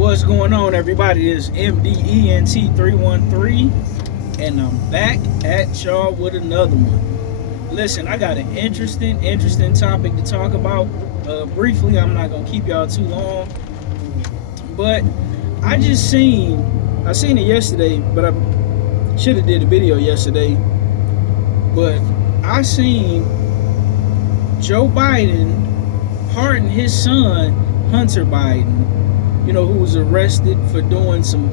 What's going on, everybody? This is MDENT313, and I'm back at y'all with another one. Listen, I got an interesting topic to talk about. Briefly, I'm not gonna keep y'all too long, but I seen it yesterday, but I should have did a video yesterday. But I seen Joe Biden pardon his son, Hunter Biden, who was arrested for doing some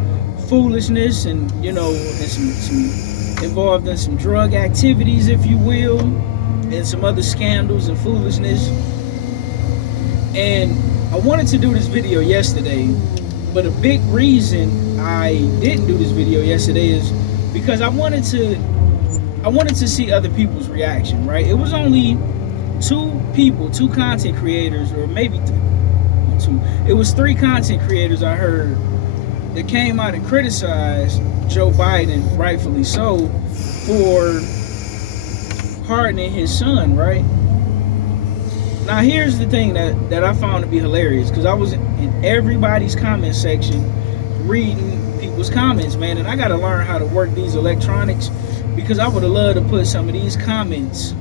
foolishness and, and some involved in some drug activities, if you will, and some other scandals and foolishness. And I wanted to do this video yesterday, but a big reason I didn't do this video yesterday is because I wanted to see other people's reaction, right? It was only two content creators, or maybe two. It was three content creators I heard that came out and criticized Joe Biden, rightfully so, for pardoning his son, right? Now here's the thing that I found to be hilarious, because I was in everybody's comment section reading people's comments, man, and I gotta learn how to work these electronics, because I would have loved to put some of these comments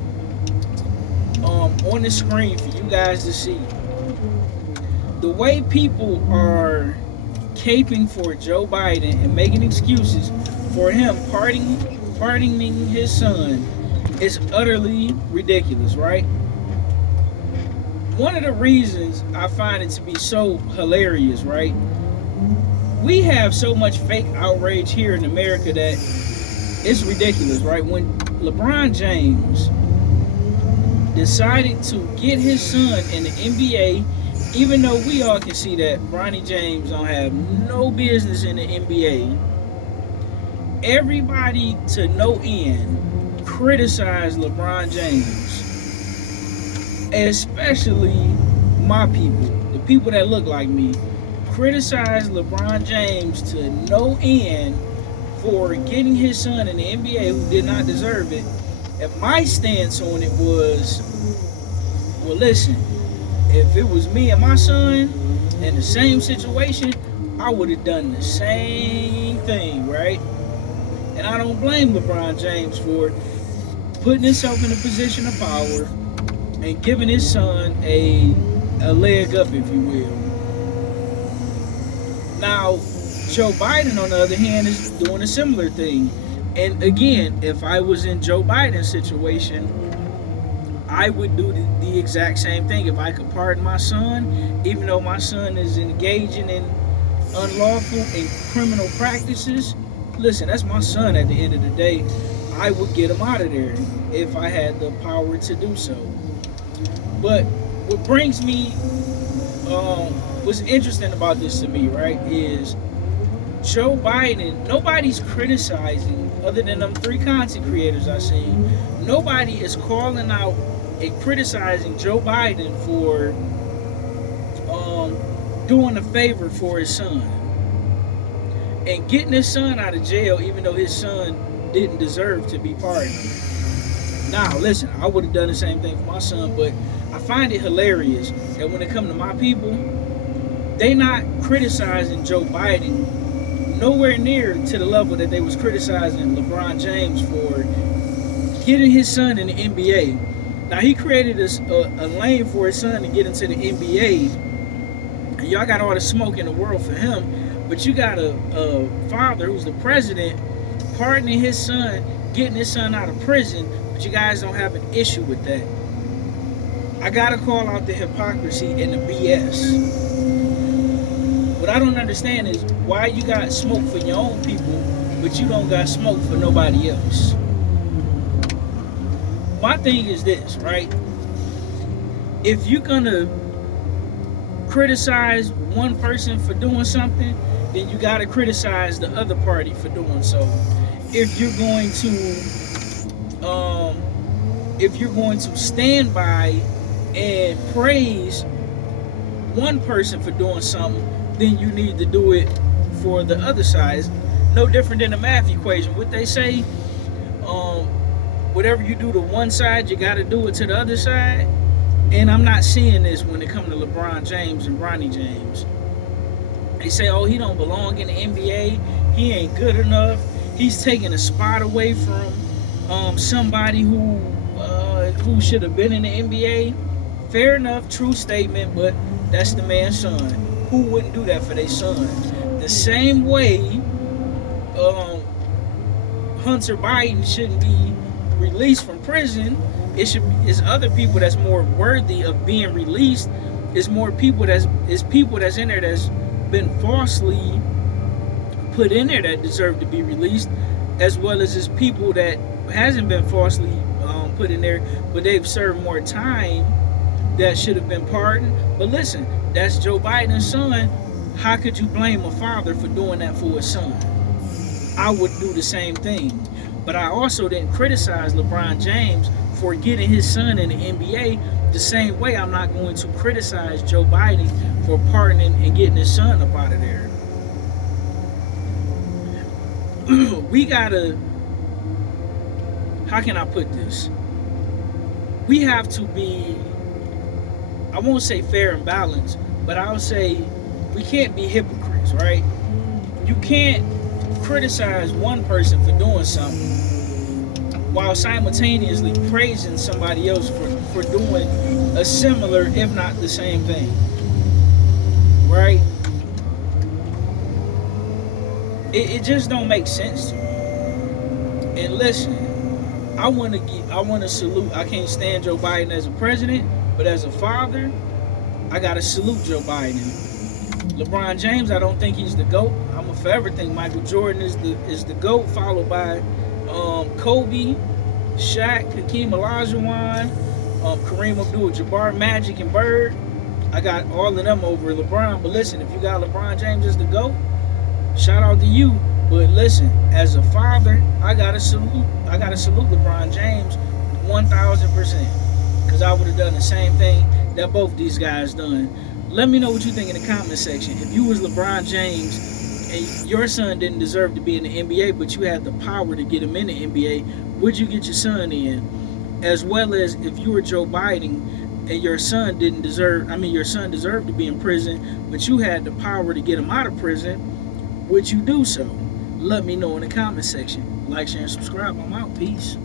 on the screen for you guys to see. The way people are caping for Joe Biden and making excuses for him pardoning his son is utterly ridiculous, right? One of the reasons I find it to be so hilarious, right? We have so much fake outrage here in America that it's ridiculous, right? When LeBron James decided to get his son in the NBA, even though we all can see that Bronny James don't have no business in the NBA, everybody to no end criticized LeBron James, especially my people, the people that look like me, criticized LeBron James to no end for getting his son in the NBA who did not deserve it. And my stance on it was, well, listen, if it was me and my son in the same situation, I would have done the same thing, right? And I don't blame LeBron James for putting himself in a position of power and giving his son a leg up, if you will. Now, Joe Biden, on the other hand, is doing a similar thing. And again, if I was in Joe Biden's situation, I would do the exact same thing. If I could pardon my son, even though my son is engaging in unlawful and criminal practices, listen, that's my son at the end of the day. I would get him out of there if I had the power to do so. But what brings me, what's interesting about this to me, right, is Joe Biden, nobody's criticizing, other than them three content creators I seen, nobody is calling out and criticizing Joe Biden for doing a favor for his son and getting his son out of jail, even though his son didn't deserve to be pardoned. Now, listen, I would have done the same thing for my son, but I find it hilarious that when it comes to my people, they not criticizing Joe Biden nowhere near to the level that they was criticizing LeBron James for getting his son in the NBA. Now, he created a lane for his son to get into the NBA, and y'all got all the smoke in the world for him, but you got a father who's the president pardoning his son, getting his son out of prison, but you guys don't have an issue with that. I gotta call out the hypocrisy and the BS. What I don't understand is why you got smoke for your own people, but you don't got smoke for nobody else. My thing is this, right? If you're gonna criticize one person for doing something, then you gotta criticize the other party for doing so. If you're going to stand by and praise one person for doing something, then you need to do it for the other side. It's no different than the math equation. What they say, whatever you do to one side, you got to do it to the other side. And I'm not seeing this when it comes to LeBron James and Bronny James. They say, oh, he don't belong in the NBA. He ain't good enough. He's taking a spot away from somebody who should have been in the NBA. Fair enough, true statement, but that's the man's son. Who wouldn't do that for their son? The same way Hunter Biden shouldn't be released from prison. It's other people that's more worthy of being released. It's people that's in there that's been falsely put in there that deserve to be released, as well as it's people that hasn't been falsely put in there, but they've served more time that should have been pardoned. But listen, that's Joe Biden's son. How could you blame a father for doing that for his son? I would do the same thing. But I also didn't criticize LeBron James for getting his son in the NBA the same way I'm not going to criticize Joe Biden for pardoning and getting his son up out of there. We gotta, how can I put this? We have to be, I won't say fair and balanced, but I'll say we can't be hypocrites, right? You can't criticize one person for doing something while simultaneously praising somebody else for doing a similar, if not the same thing, right? It just don't make sense to me. And listen, I want to salute. I can't stand Joe Biden as a president, but as a father, I gotta salute Joe Biden. LeBron James, I don't think he's the GOAT. I'm gonna forever think Michael Jordan is the GOAT, followed by Kobe, Shaq, Hakeem Olajuwon, Kareem Abdul-Jabbar, Magic, and Bird. I got all of them over LeBron. But listen, if you got LeBron James as the GOAT, shout out to you. But listen, as a father, I gotta salute LeBron James 1,000%, because I would have done the same thing that both these guys done. Let me know what you think in the comment section. If you was LeBron James and your son didn't deserve to be in the NBA, but you had the power to get him in the NBA, would you get your son in? As well as if you were Joe Biden and your son deserved to be in prison, but you had the power to get him out of prison, would you do so? Let me know in the comment section. Like, share, and subscribe. I'm out. Peace.